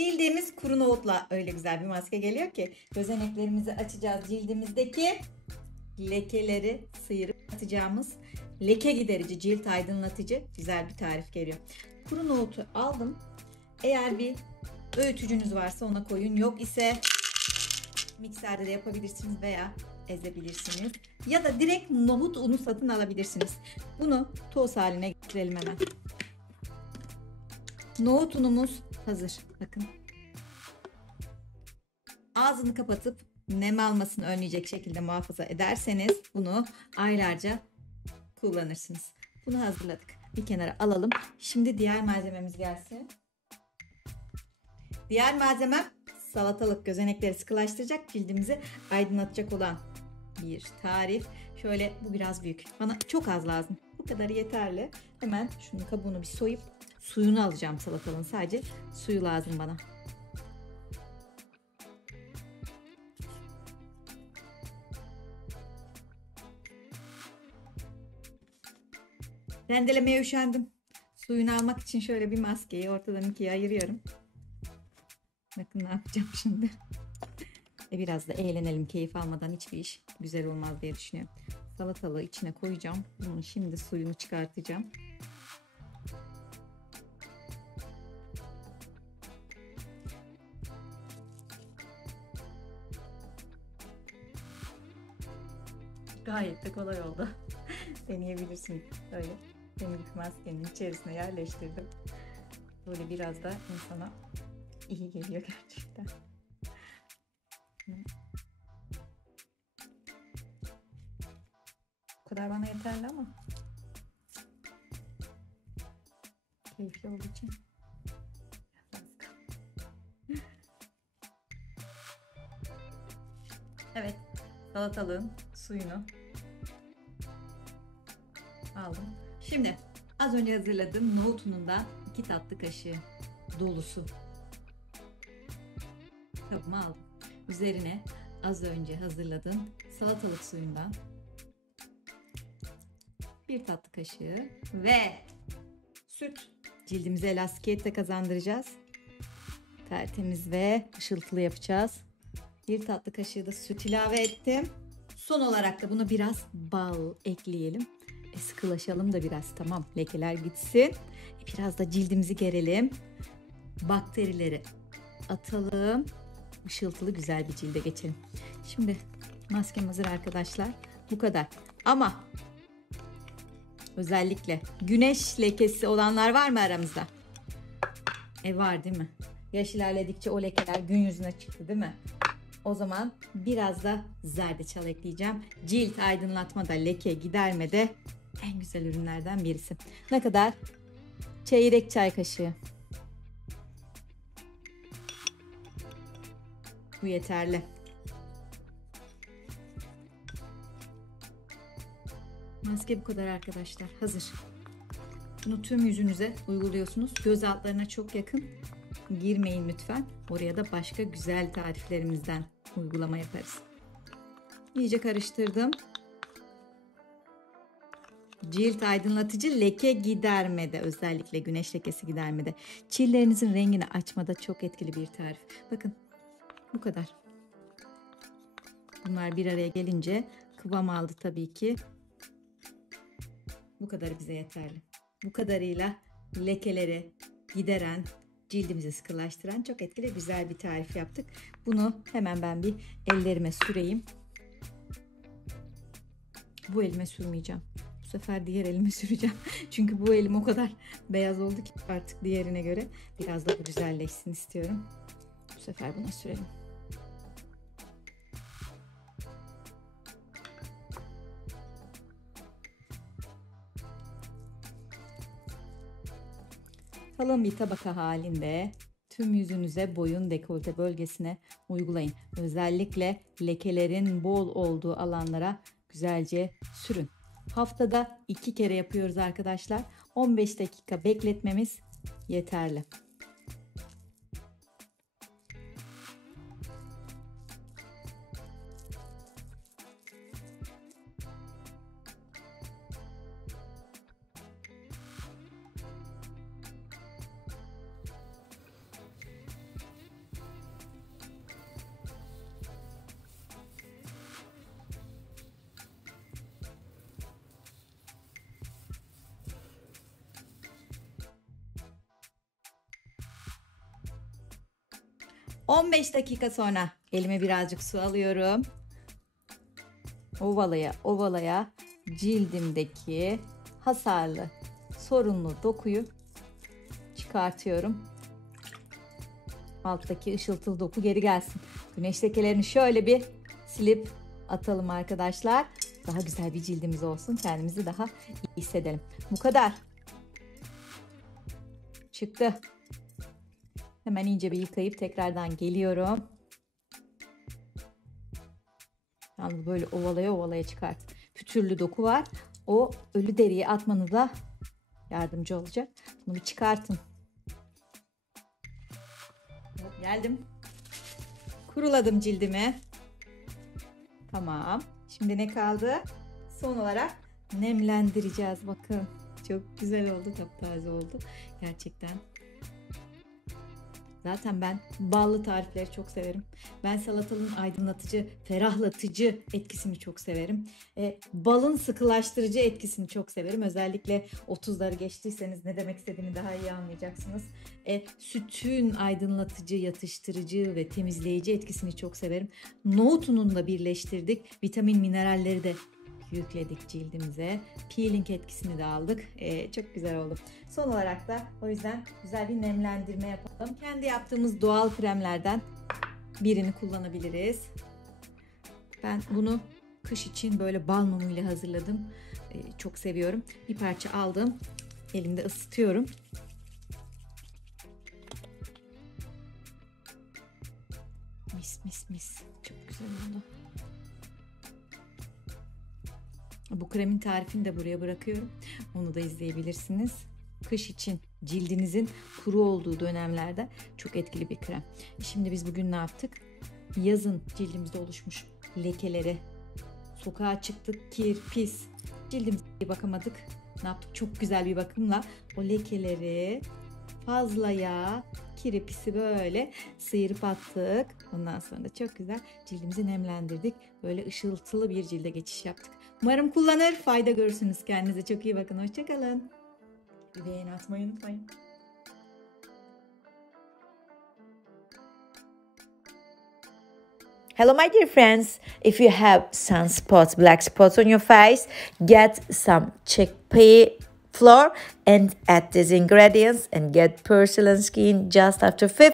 Bildiğimiz kuru nohutla öyle güzel bir maske geliyor ki gözeneklerimizi açacağız. Cildimizdeki lekeleri sıyırıp atacağımız leke giderici, cilt aydınlatıcı güzel bir tarif geliyor. Kuru nohutu aldım. Eğer bir öğütücünüz varsa ona koyun. Yok ise mikserde de yapabilirsiniz veya ezebilirsiniz. Ya da direkt nohut unu satın alabilirsiniz. Bunu toz haline getirelim hemen. Nohut unumuz hazır. Bakın. Ağzını kapatıp nem almasını önleyecek şekilde muhafaza ederseniz bunu aylarca kullanırsınız. Bunu hazırladık. Bir kenara alalım. Şimdi diğer malzememiz gelsin. Diğer malzemem salatalık, gözenekleri sıkılaştıracak, cildimizi aydınlatacak olan bir tarif. Şöyle, bu biraz büyük. Bana çok az lazım. Bu kadarı yeterli. Hemen şunun kabuğunu bir soyup suyunu alacağım salatalığın. Sadece suyu lazım bana. Rendelemeye üşendim. Suyunu almak için şöyle bir maskeyi ortadan ikiye ayırıyorum. Bakın ne yapacağım şimdi. Biraz da eğlenelim, keyif almadan hiçbir iş güzel olmaz diye düşünüyorum. Salatalığı içine koyacağım. Bunun şimdi suyunu çıkartacağım. Gayet de kolay oldu. Deneyebilirsiniz. Böyle demlik maskenin içerisine yerleştirdim. Böyle biraz da insana iyi geliyor gerçekten. Bu kadar bana yeterli ama keyifli olduğu için. Evet, salatalığın suyunu aldım. Şimdi az önce hazırladığım nohut unundan 2 tatlı kaşığı dolusu kabıma aldım. Üzerine az önce hazırladığım salatalık suyundan 1 tatlı kaşığı ve süt. Cildimize elastikiyet de kazandıracağız. Tertemiz ve ışıltılı yapacağız. 1 tatlı kaşığı da süt ilave ettim. Son olarak da bunu biraz bal ekleyelim. Sıkılaşalım da biraz, tamam, lekeler gitsin. Biraz da cildimizi gerelim. Bakterileri atalım. Işıltılı güzel bir cilde geçelim. Şimdi maskem hazır arkadaşlar. Bu kadar. Ama özellikle güneş lekesi olanlar var mı aramızda? Var değil mi? Yaş ilerledikçe o lekeler gün yüzüne çıktı değil mi? O zaman biraz da zerdeçal ekleyeceğim. Cilt aydınlatmada, leke gidermede en güzel ürünlerden birisi. Ne kadar? Çeyrek çay kaşığı. Bu yeterli. Maske bu kadar arkadaşlar. Hazır. Bunu tüm yüzünüze uyguluyorsunuz. Göz altlarına çok yakın girmeyin lütfen. Oraya da başka güzel tariflerimizden uygulama yaparız. İyice karıştırdım. Cilt aydınlatıcı, leke gidermede, özellikle güneş lekesi gidermede, çillerinizin rengini açmada çok etkili bir tarif. Bakın bu kadar. Bunlar bir araya gelince kıvam aldı tabii ki. Bu kadar bize yeterli. Bu kadarıyla lekeleri gideren, cildimizi sıkılaştıran çok etkili güzel bir tarif yaptık. Bunu hemen ben bir ellerime süreyim. Bu elime sürmeyeceğim. Bu sefer diğer elime süreceğim. Çünkü bu elim o kadar beyaz oldu ki artık diğerine göre biraz da bu güzelleşsin istiyorum. Bu sefer buna sürelim. Kalın bir tabaka halinde tüm yüzünüze, boyun, dekolte bölgesine uygulayın. Özellikle lekelerin bol olduğu alanlara güzelce sürün. Haftada 2 kere yapıyoruz arkadaşlar. 15 dakika bekletmemiz yeterli. 15 dakika sonra elime birazcık su alıyorum. Ovalaya ovalaya cildimdeki hasarlı, sorunlu dokuyu çıkartıyorum. Alttaki ışıltılı doku geri gelsin. Güneş lekelerini şöyle bir silip atalım arkadaşlar. Daha güzel bir cildimiz olsun. Kendimizi daha iyi hissedelim. Bu kadar. Çıktı. Hemen ince bir yıkayıp tekrardan geliyorum. Yalnız böyle ovalaya ovalaya çıkart. Pütürlü doku var. O ölü deriyi atmanıza yardımcı olacak. Bunu bir çıkartın. Geldim. Kuruladım cildimi. Tamam. Şimdi ne kaldı? Son olarak nemlendireceğiz. Bakın. Çok güzel oldu. Taptaze oldu. Gerçekten. Zaten ben ballı tarifleri çok severim. Ben salatalığın aydınlatıcı, ferahlatıcı etkisini çok severim. Balın sıkılaştırıcı etkisini çok severim. Özellikle 30'ları geçtiyseniz ne demek istediğimi daha iyi anlayacaksınız. Sütün aydınlatıcı, yatıştırıcı ve temizleyici etkisini çok severim. Nohut ununu birleştirdik. Vitamin, mineralleri de yükledik cildimize. Peeling etkisini de aldık. Çok güzel oldu. Son olarak da o yüzden güzel bir nemlendirme yapalım. Kendi yaptığımız doğal kremlerden birini kullanabiliriz. Ben bunu kış için böyle bal mumuyla hazırladım. Çok seviyorum. Bir parça aldım. Elimde ısıtıyorum. Mis mis mis. Çok güzel oldu. Bu kremin tarifini de buraya bırakıyorum. Onu da izleyebilirsiniz. Kış için cildinizin kuru olduğu dönemlerde çok etkili bir krem. Şimdi biz bugün ne yaptık? Yazın cildimizde oluşmuş lekeleri, sokağa çıktık, kir, pis, cildimize bakamadık. Ne yaptık? Çok güzel bir bakımla o lekeleri, fazla yağ, kiri pisi böyle sıyırıp attık. Ondan sonra da çok güzel cildimizi nemlendirdik. Böyle ışıltılı bir cilde geçiş yaptık. Umarım kullanır, fayda görürsünüz. Kendinize çok iyi bakın. Hoşçakalın. Beğeni atmayı unutmayın. Hello, my dear friends. If you have sunspots, black spots on your face, get some chickpea flour and add these ingredients and get porcelain skin just after 15